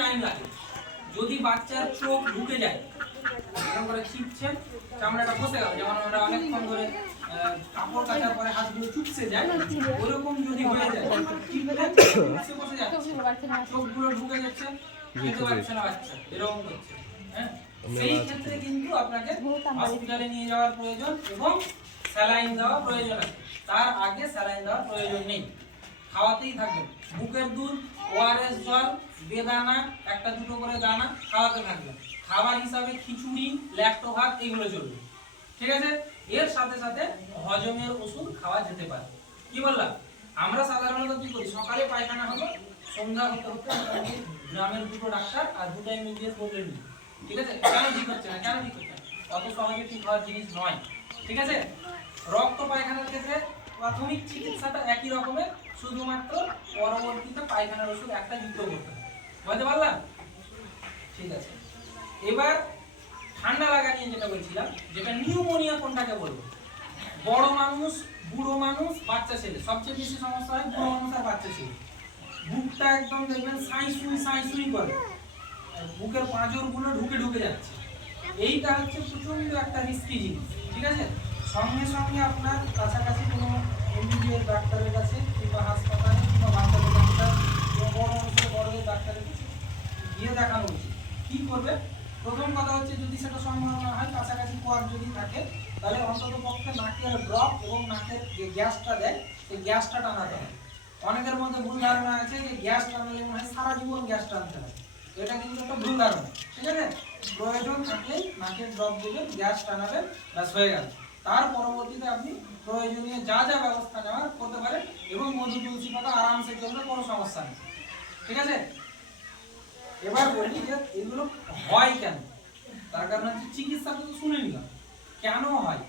Time লাগে। যদি বাচ্চার চোখ ঢুকে যায় এরকম করে চিপছেন চামড়াটা বসে গেল। যেমন আমরা অনেকক্ষণ ধরে কাপড় কাচার পরে হাতগুলো চুপসে যায় ওরকম যদি হয়ে যায় চুপসে বসে যাচ্ছে। চোখগুলো ঢুকে যাচ্ছে খেতে পারছে না বাচ্চা এরকম হচ্ছে হ্যাঁ? সেই ক্ষেত্রে কিন্তু আপনাকে হসপিটালে নিয়ে যাওয়ার প্রয়োজন এবং স্যালাইন দেওয়া প্রয়োজন আছে। তার আগে স্যালাইন দেওয়ার প্রয়োজন নেই। খাওয়াতেই থাকবেন। বুকের দুধ ওআরএস জল, বেদানা, একটা দুটো করে দানা, খাওয়াতে থাকবেন খাবার হিসাবে খিচুড়ি ল্যাক্টো ভাত এগুলো চলবে। ঠিক আছে? এর সাথে সাথে হজমের ওষুধ খাওয়া যেতে পারে। কি বললাম? আমরা সাধারণত কি করি? সকালে পায়খানা হলো, সন্ধ্যা হতে হতে গ্রামের দুটো ডাক্তার আর দুটো এমবিবিএস বলে নিই। ঠিক আছে? কেন ঠিক হচ্ছে না? কেন ঠিক হচ্ছে না? অত সহজে ঠিক হওয়ার জিনিস নয়। ঠিক আছে? রক্ত পায়খানার ক্ষেত্রে প্রাথমিক চিকিৎসাটা একই রকমের, শুধুমাত্র পরবর্তীতে পায়খানার ওষুধ একটা যুক্ত করতে বুঝতে পারলাম? ঠিক আছে। এবার ঠান্ডা লাগা নিয়ে যেটা বলছিলাম, যেটা নিউমোনিয়া কোনটাকে বলব? বড় মানুষ, বুড়ো মানুষ, বাচ্চা ছেলে। সবচেয়ে বেশি সমস্যা হয় বুড়ো মানুষ আর বাচ্চা ছেলে। বুকটা একদম দেখবেন সাই সুই সাই সুই করে বুকের পাঁজরগুলো ঢুকে ঢুকে যাচ্ছে। এইটা হচ্ছে প্রচণ্ড একটা রিস্কি জিনিস। ঠিক আছে? সঙ্গে সঙ্গে আপনার কাছাকাছি কোনো ডাক্তারের কাছে, কিংবা হাসপাতালে, কিংবা বাচ্চাদের ডাক্তার বড় মানুষের বড়দের ডাক্তারের কাছে গিয়ে দেখানো উচিত। কি করবে? প্রথম কথা হচ্ছে যদি সেটা সম্ভব না হয়, কাছাকাছি কোয়ার যদি থাকে, তাহলে অন্তত পক্ষে নাকের ড্রপ এবং নাকের যে গ্যাসটা দেয়, সেই গ্যাসটা টানাতে হয় অনেকের মধ্যে ভুল ধারণা আছে যে গ্যাস টানালে মনে হয় সারা জীবন গ্যাস টানতে হয়। এটা কিন্তু একটা ভুল ধারণা। ঠিক আছে? প্রয়োজন থাকলেই নাকের ড্রপ দিলে গ্যাস টানাবেন, ব্যাস হয়ে গেল। তার পরবর্তীতে আপনি প্রয়োজনীয় যা যা ব্যবস্থা নেওয়ার করতে পারেন এবং মধু, তুলসী পাতা আরামসে চলবে, কোনো সমস্যা নেই। ঠিক আছে? এবার বলি যে এগুলো হয় কেন? তার কারণ হচ্ছে চিকিৎসা তো শুনে নিলাম। কেন হয়?